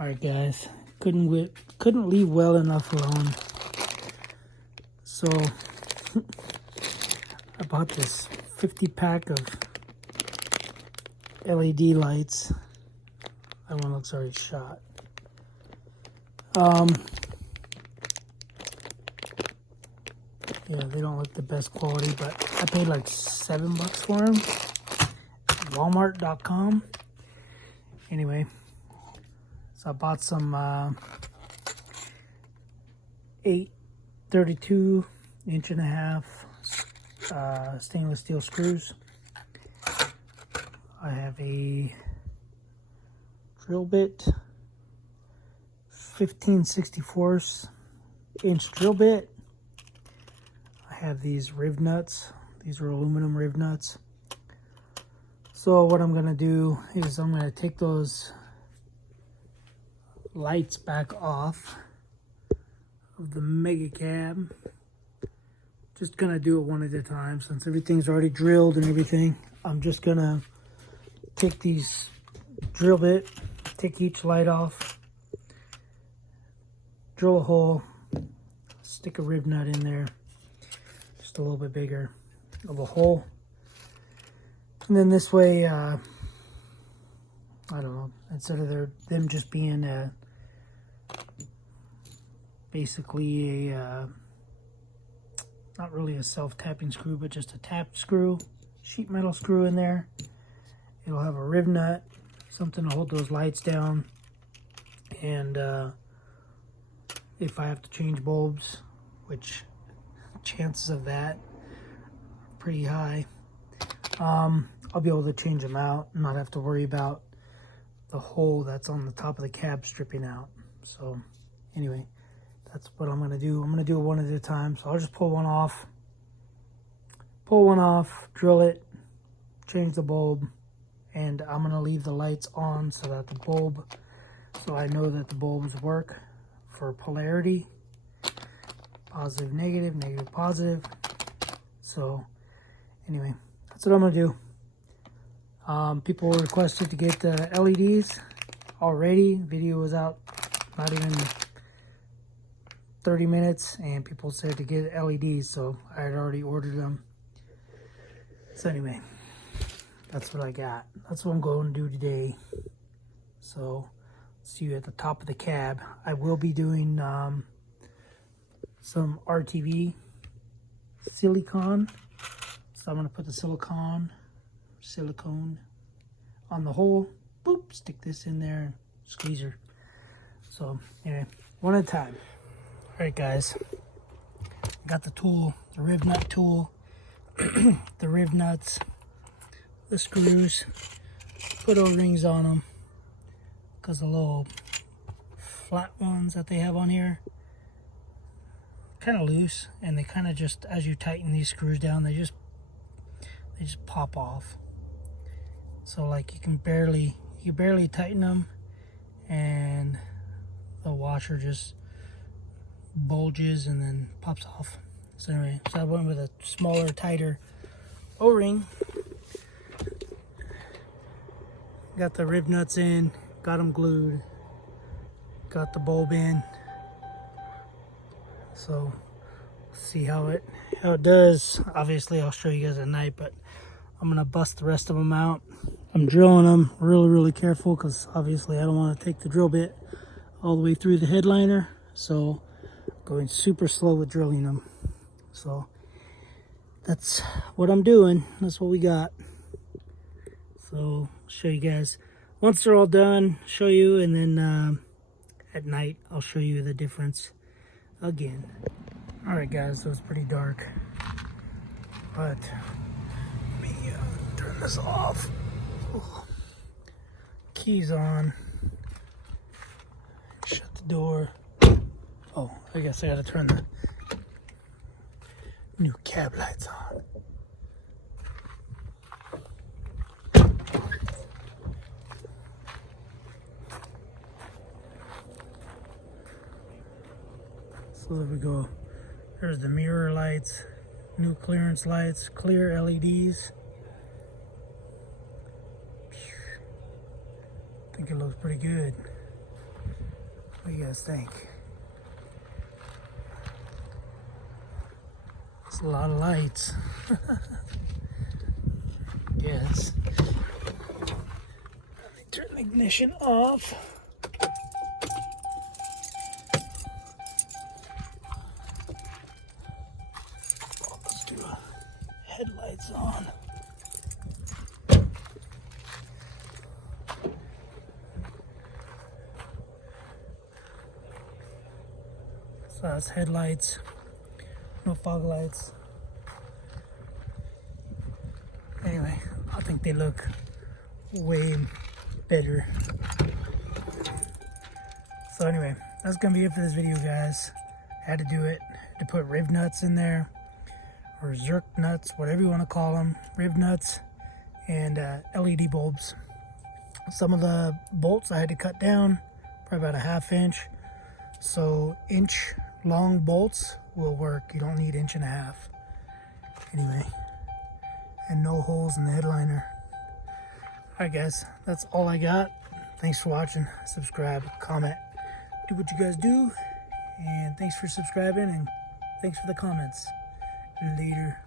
Alright guys, couldn't leave well enough alone. So I bought this 50 pack of LED lights. That one looks already shot. Yeah, they don't look the best quality, but I paid like $7 for them. Walmart.com. Anyway, so I bought some 8 32.5 stainless steel screws. I have a drill bit, 15/64 inch drill bit. I have these riv nuts. These are aluminum riv nuts. So what I'm gonna do is I'm gonna take those lights back off of the Megacab. Just gonna do it one at a time since everything's already drilled and everything. I'm just gonna take these drill bit, take each light off, drill a hole, stick a riv nut in there, just a little bit bigger of a hole. And then this way, I don't know, instead of them just being basically a, not really a self-tapping screw, but just a tap screw, sheet metal screw in there. It'll have a riv nut, something to hold those lights down. And if I have to change bulbs, which chances of that are pretty high, I'll be able to change them out and not have to worry about the hole that's on the top of the cab stripping out. So anyway, that's what I'm gonna do. I'm gonna do it one at a time. So I'll just pull one off, drill it, change the bulb, and I'm gonna leave the lights on so that the bulb, so I know that the bulbs work for polarity, positive, negative, negative, positive. So anyway, that's what I'm gonna do. People requested to get LEDs already. Video was out not even 30 minutes and people said to get LEDs, so I had already ordered them. So anyway, that's what I got. That's what I'm going to do today. So see you at the top of the cab. I will be doing some RTV silicone. So I'm going to put the silicone on the hole. Boop, stick this in there and squeezer. So anyway, one at a time. All right, guys. Got the tool, the riv nut tool, the riv nuts, the screws. Put O-rings on them because the little flat ones that they have on here kind of loose, and they kind of just, as you tighten these screws down, they just pop off. So like you can barely tighten them, and the washer just bulges and then pops off. So anyway, so I went with a smaller, tighter O-ring. Got the riv nuts in, got them glued, got the bulb in. So see how it does. Obviously I'll show you guys at night, but I'm gonna bust the rest of them out. I'm drilling them really careful because obviously I don't want to take the drill bit all the way through the headliner. So going super slow with drilling them. So that's what I'm doing. That's what we got. So I'll show you guys once they're all done, show you, and then at night I'll show you the difference again. All right guys, so it's pretty dark, but let me turn this off. Oh. Keys on, shut the door. Oh, I guess I gotta turn the new cab lights on. So there we go. There's the mirror lights, new clearance lights, clear LEDs. I think it looks pretty good. What do you guys think? It's a lot of lights. Yes. Let me turn the ignition off. Let's do headlights on. So that's headlights, no fog lights. Anyway, I think they look way better. So anyway, that's gonna be it for this video, guys. Had to do it to put riv nuts in there, or zerk nuts, whatever you want to call them, riv nuts, and LED bulbs. Some of the bolts I had to cut down, probably about a 1/2 inch. So inch long bolts will work. You don't need 1.5 inches. Anyway, and no holes in the headliner. Alright guys, that's all I got. Thanks for watching. Subscribe, comment, do what you guys do. And thanks for subscribing and thanks for the comments. Later.